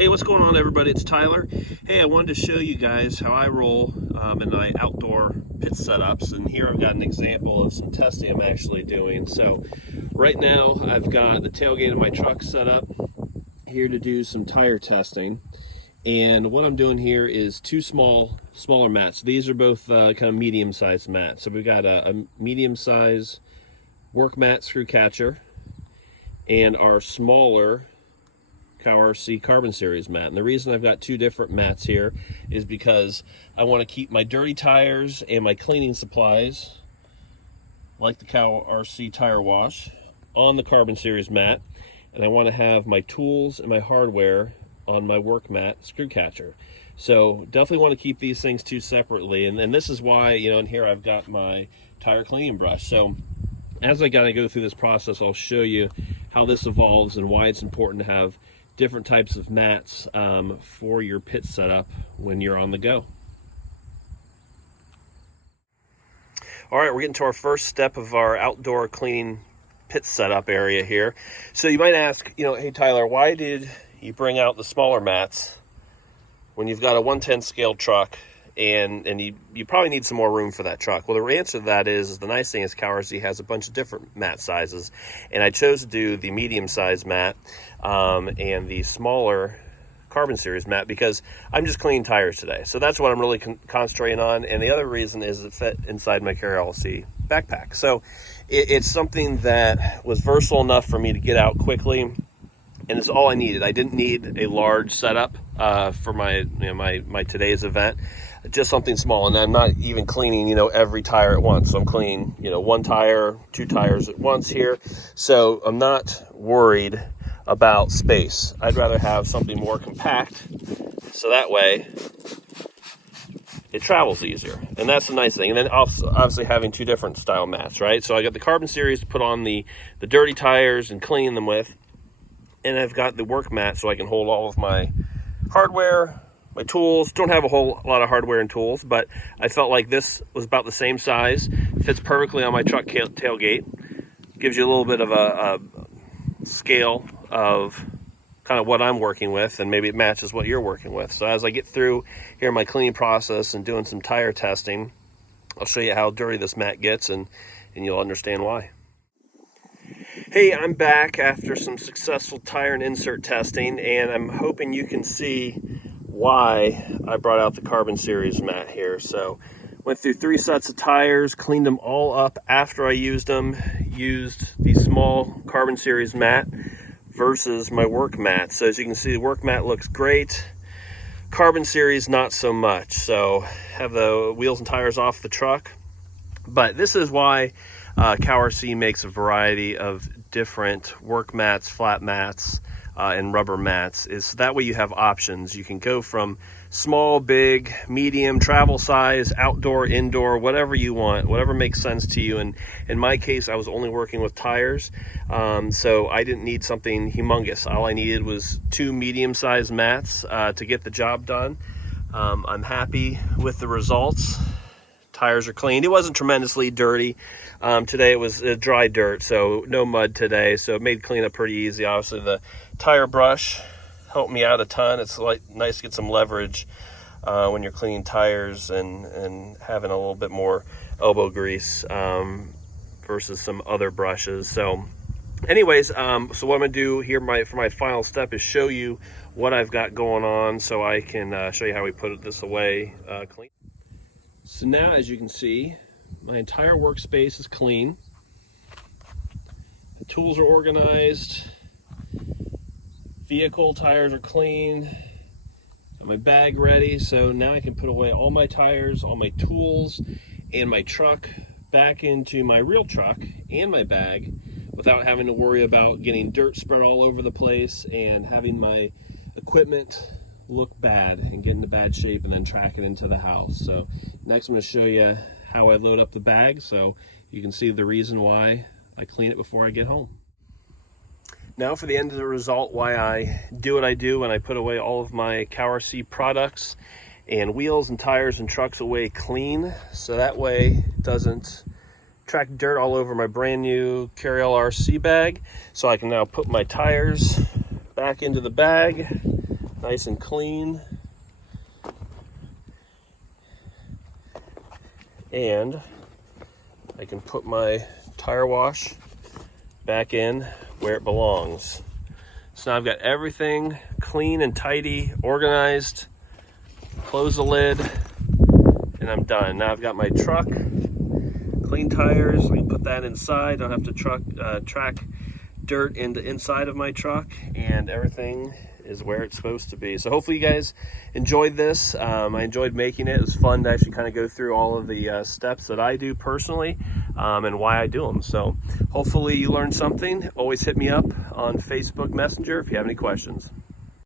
Hey, what's going on, everybody? It's Tyler. Hey, I wanted to show you guys how I roll in my outdoor pit setups, and here I've got an example of some testing I'm actually doing. So right now I've got the tailgate of my truck set up here to do some tire testing, and what I'm doing here is two smaller mats. These are both kind of medium-sized mats. So we've got a medium-sized work mat screw catcher and our smaller RC Carbon Series mat. And the reason I've got two different mats here is because I want to keep my dirty tires and my cleaning supplies, like the RC tire wash, on the Carbon Series mat, and I want to have my tools and my hardware on my work mat screw catcher. So definitely want to keep these things two separately, and this is why, you know, in here I've got my tire cleaning brush. So as I gotta go through this process, I'll show you how this evolves and why it's important to have different types of mats for your pit setup when you're on the go. All right, we're getting to our first step of our outdoor cleaning pit setup area here. So you might ask, you know, hey Tyler, why did you bring out the smaller mats when you've got a 1/10 scale truck and you probably need some more room for that truck? Well, the answer to that is the nice thing is RC has a bunch of different mat sizes, and I chose to do the medium size mat and the smaller Carbon Series mat because I'm just cleaning tires today. So that's what I'm really concentrating on. And the other reason is it fit inside my RC backpack. So it's something that was versatile enough for me to get out quickly, and it's all I needed. I didn't need a large setup for my today's event. Just something small, and I'm not even cleaning, you know, every tire at once. So I'm cleaning, you know, one tire, two tires at once here. So I'm not worried about space. I'd rather have something more compact, so that way it travels easier. And that's the nice thing. And then also, obviously having two different style mats, right? So I got the Carbon Series to put on the dirty tires and clean them with, and I've got the work mat so I can hold all of my hardware, my tools. Don't have a whole lot of hardware and tools, but I felt like this was about the same size, fits perfectly on my truck tailgate, gives you a little bit of a scale of kind of what I'm working with, and maybe it matches what you're working with. So as I get through here my cleaning process and doing some tire testing, I'll show you how dirty this mat gets, and you'll understand why. Hey, I'm back after some successful tire and insert testing, and I'm hoping you can see why I brought out the Carbon Series mat here. So went through 3 sets of tires, cleaned them all up after I used them, used the small Carbon Series mat versus my work mat. So as you can see, the work mat looks great. Carbon Series, not so much. So have the wheels and tires off the truck. But this is why RC makes a variety of different work mats, flat mats, and rubber mats, is so that way you have options. You can go from small, big, medium, travel size, outdoor, indoor, whatever you want, whatever makes sense to you. And in my case, I was only working with tires, so I didn't need something humongous. All I needed was 2 medium-sized mats to get the job done. I'm happy with the results. Tires are cleaned. It wasn't tremendously dirty. Today it was dry dirt, so no mud today, so it made cleanup pretty easy. Obviously the tire brush helped me out a ton. It's like nice to get some leverage when you're cleaning tires and having a little bit more elbow grease versus some other brushes. So anyways, so what I'm gonna do here for my final step is show you what I've got going on so I can show you how we put this away clean. So now, as you can see, my entire workspace is clean. The tools are organized. Vehicle tires are clean. Got my bag ready, so now I can put away all my tires, all my tools, and my truck back into my real truck and my bag without having to worry about getting dirt spread all over the place and having my equipment look bad and get into bad shape and then track it into the house. So next I'm going to show you how I load up the bag so you can see the reason why I clean it before I get home. Now for the end of the result, why I do what I do when I put away all of my RC products and wheels and tires and trucks away clean, so that way it doesn't track dirt all over my brand new Carryall RC bag. So I can now put my tires back into the bag, nice and clean. And I can put my tire wash back in where it belongs. So now I've got everything clean and tidy, organized. Close the lid, and I'm done. Now I've got my truck, clean tires. I can put that inside. Don't have to track dirt into inside of my truck, and everything is where it's supposed to be. So hopefully you guys enjoyed this. I enjoyed making it. It was fun to actually kind of go through all of the steps that I do personally and why I do them. So hopefully you learned something. Always hit me up on Facebook Messenger if you have any questions.